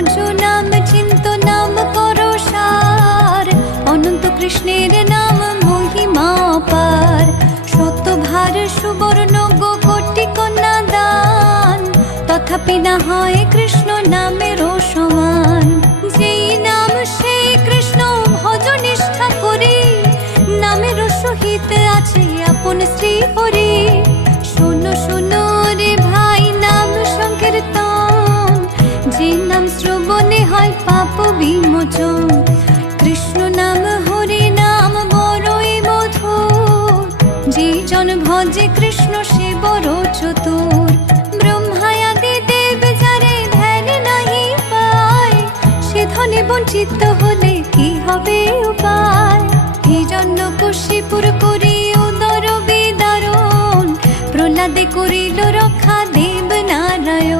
ভজ নাম চিন্ত নাম করো সার, অনন্ত কৃষ্ণের নাম মহিমা পার। শতভার সুবর্ণ গো কোটি কন্যা দান, তথাপি না হয় কৃষ্ণ নামেরও সমান। যেই নাম সেই কৃষ্ণ ভজ নিষ্ঠা করি, নামের সহিত আছে আপন শ্রী হরি। শোনো শোনো রে ভাই নাম সংকীর্তন, যে নাম শ্রবণে হয় পাপ বিমোচন। কৃষ্ণ নাম হরি নাম বড়ই মধুর, যে জন ভজে কৃষ্ণ সে বড় চতুর। ব্রহ্মায়াদি দেব যারে ধ্যান নাহি পায়, সে ধনে বঞ্চিত হলে কি হবে উপায়। হিরণ্যকশিপুর করি উদর বিদারণ, প্রহ্লাদে করিল রক্ষা দেব নারায়ণ।